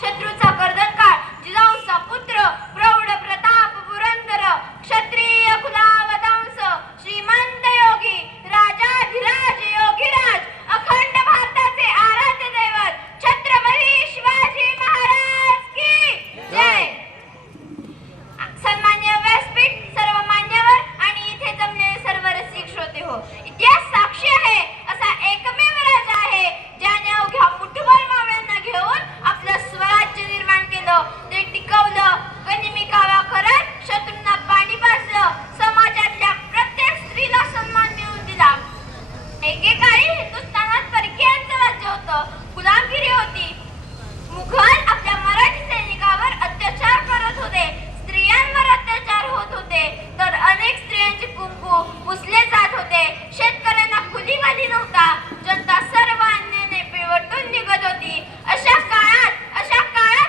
शत्रूचा कर्दनकाळ, जिजाऊचा पुत्र प्रौढ प्रताप पुरंदर, क्षत्रिय कुलावतंस श्रीमंत योगी राजाधिराज योगीराज, अखंड भारताचे आराध्य दैवत छत्रपती शिवाजी महाराज की जय. सन्मान्य व्यासपीठ, सर्व मान्यवर आणि इथे जमलेले सर्व रसिक श्रोते हो, इतिहास साक्षी आहे असा एकमेव राजा आहे ज्याने अवघ्या मुठभर मावळ्यांना घेऊन आपलं स्वराज्य निर्माण केलं, ते टिकवलं, गनिमी कावा करत शत्रूंना पाणी पाजलं, समाजातल्या प्रत्येक स्त्रीला सन्मान मिळवून दिला. एकेकाळी हिंदुस्थानात परकीयांचं राज्य होतं, गुलामगिरी होती. मुघल आपल्या मराठी सैनिकावर अत्याचार करत होते, स्त्रियांवर अत्याचार होत होते, तर अनेक स्त्रियांचे कुंकू पुसले जात होते. शेतकऱ्यांना कुलीवाली नव्हता, जनता सर्व अन्यायाने पिळवटून निघत होती. अशा काळात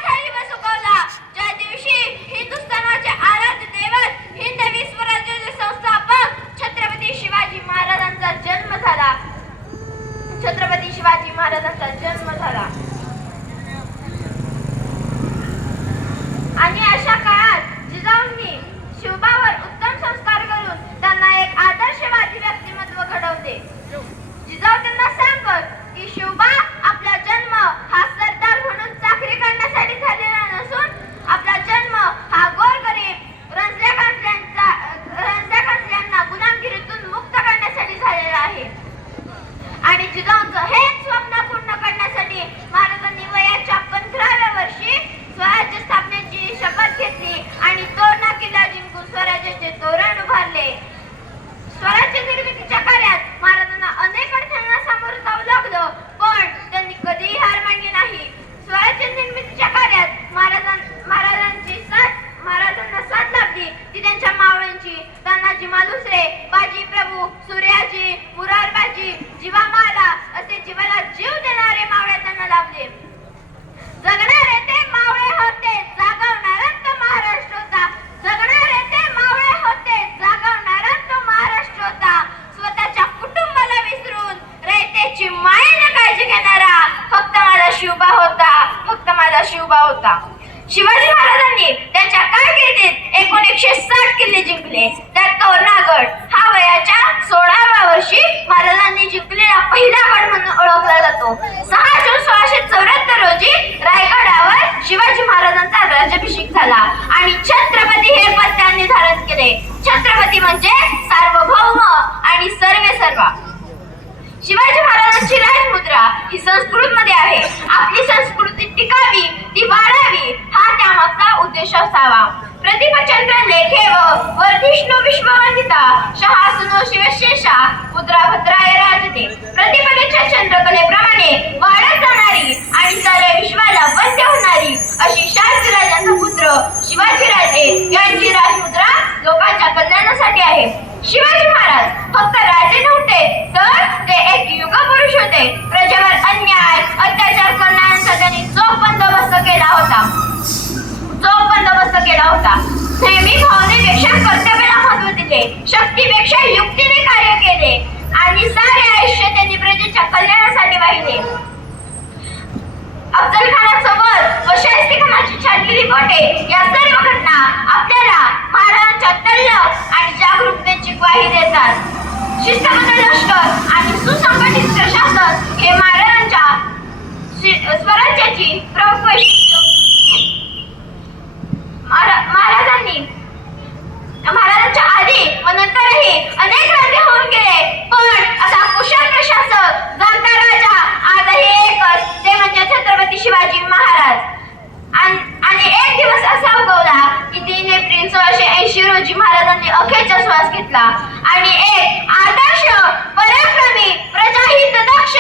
हा दिवस उगवला ज्या दिवशी हिंदुस्थानाचे आराध्य दैवत हिंदवी स्वराज्याचे संस्थापक छत्रपती शिवाजी महाराजांचा जन्म झाला. छत्रपती शिवाजी महाराजांचा जन्म झाला. आणि अशा काळात जिजाऊंनी शिवबावर उत्तम संस्कार करून त्यांना एक आदर्शवादी व्यक्तिमत्व घडवले. जिजाऊ त्यांना सांगत की शिवबा, आपला जन्म हा सरदार म्हणून चाकरी करण्यासाठी झालेला नसून आपला जन्म हा गोरगरीब रंजल्या खचल्यांना गुलामगिरीतून मुक्त करण्यासाठी झालेला आहे. आणि जिजाऊंचं हे स्वप्न पूर्ण करण्यासाठी महाराजांनी वयाच्या 15व्या वर्षी स्वराज्य स्थापनेची शपथ घेतली आणि तोरणा किल्ला जिंकून स्वराज्याचे तोरण उभारले. स्वराज्य निर्मितीच्या कार्यात महाराजांना अनेक अडचणींना सामोरं जावं लागलं, पण त्यांनी कधीही हार मानली नाही. स्वराज्य निर्मितीच्या कार्यात महाराजांना साथ लाभली ती त्यांच्या मावळ्यांची. तानाजी मालुसरे, बाजी प्रभू, सूर्याजी, मुरारबाजी, जीवामाला असे जीवाला जीव देणारे मावळे त्यांना लाभले. जगणारे ते मावळे होते, जागवणारा तो महाराष्ट्र होता. जगणारे ते मावळे होते, जागवणारा तो महाराष्ट्र होता. स्वतःच्या कुटुंबाला विसरून रयतेची मायेने काळजी घेणारा फक्त माझा शिवबा होता, फक्त माझा शिवबा होता. शिवाजी महाराजांनी त्यांच्या कारकिर्दीत 1960 किल्ले जिंकले. त्यात तोरणागड हा वयाच्या 16व्या वर्षी महाराजांनी जिंकलेला पहिला गड म्हणून ओळखला जातो. 6 जून 1674 रोजी रायगडावर शिवाजी महाराजांचा राज्याभिषेक झाला आणि छत्रपती हे पद त्यांनी धारण केले. छत्रपती म्हणजे सार्वभौम आणि सर्वेसर्वा. शिवाजी महाराजांची राजमुद्रा ही संस्कृत मध्ये आहे. आपली संस्कृती टिकावी, ती वाढावी हा त्यामागचा उद्देश असावा. प्रतिभचंद्र लेखे व वर्धिष्णू विश्ववंदिता शहासुनो शिवशेषा पुत्रा भद्राय राजते. प्रतिभेच्या चंद्रकलेप्रमाणे वाढत जाणारी आणि साऱ्या विश्वाला वंद्य होणारी अशी शार्ंगराजांचा पुत्र शिवाजीराजे यांची राजमुद्रा लोकांच्या कल्याणासाठी आहे. शिवाजी महाराज फक्त राजे नव्हते, तर ते एक युगपुरुष होते. प्रजेवर अन्याय अत्याचार करणाऱ्यांचा त्यांनी चोख बंदोबस्त केला होता. नेहमी भावनेपेक्षा कर्तव्याला महत्त्व दिले, शक्तीपेक्षा युक्तीने कार्य केले आणि सारे आयुष्य त्यांनी प्रजेच्या कल्याणासाठी वाहिले. अफजल खानासोबत व शाहिस्तेखानाची छाडलेली बोटे या सर्व घटना आपल्याला महाराजांच्या तल्लख आणि जागरूकतेची ग्वाही देतात. शिस्तबद्ध लष्कर आणि सुसंघटित प्रशासन हे महाराजांच्या स्वराज्याची प्रमुख वैशिष्ट्ये. महाराजांच्या आधी व नंतरही अनेक राजे होऊन गेले, पण असा कुशल प्रशासक जाणता राजा आजही एकच, ते म्हणजे छत्रपती शिवाजी महाराज. आणि एक दिवस असा उगवला की 3 एप्रिल 1680 रोजी महाराजांनी अखेरचा श्वास घेतला आणि एक आदर्श, पराक्रमी, प्रजाहित दक्ष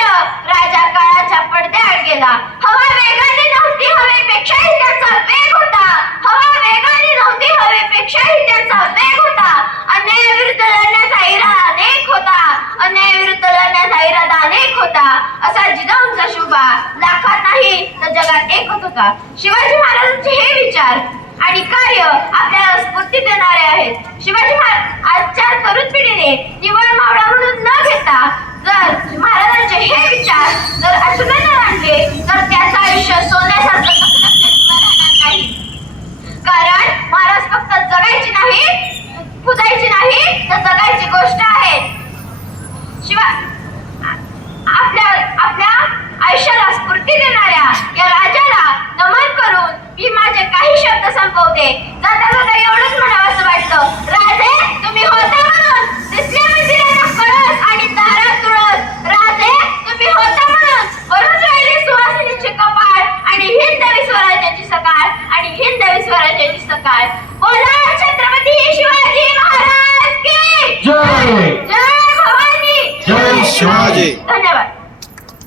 राजा काळाच्या पडद्याआड गेला. हवा वेगाने नव्हती, हवेपेक्षाही त्याचा वेग होता. हवा वेगाने नव्हती, हवेपेक्षाही त्याचा वेग होता. अन्यायाविरुद्ध लढण्याचा इरादा अनेक होता, अन्यायाविरुद्ध लढण्याचा इरादा अनेक होता. असा जिजाऊंचा शिवबा लाखात नाही तर जगात एकच होता. शिवाजी महाराजांचे हे विचार आणि कार्य आपल्याला स्फूर्ती देणारे आहेत. शिवाजी आजच्या तरुण पिढीने निवड मावळा म्हणून न घेता जर महाराजांचे हे विचार जर आचरणात आणले तर त्याचं आयुष्य सोन्यासारखं आपल्या आपल्या आयुष्याला स्फूर्ती देणाऱ्या या राजाला नमन करून मी माझे काही शब्द संपवते. जाता जाता एवढंच म्हणावंसं वाटतं, राजे तुम्ही होता म्हणून दिसले मंदिराला कळस आणि दारात तुळस. राजे तुम्ही होता म्हणून वरून राहिली सुवासिनीचे कपाळ आणि हिंदवी स्वराज्याची सकाळ आणि हिंदवी स्वराज्याची सकाळ. बोला छत्रपती शिवाजी महाराज की जय जय भवानी जय शिवाजी. धन्यवाद.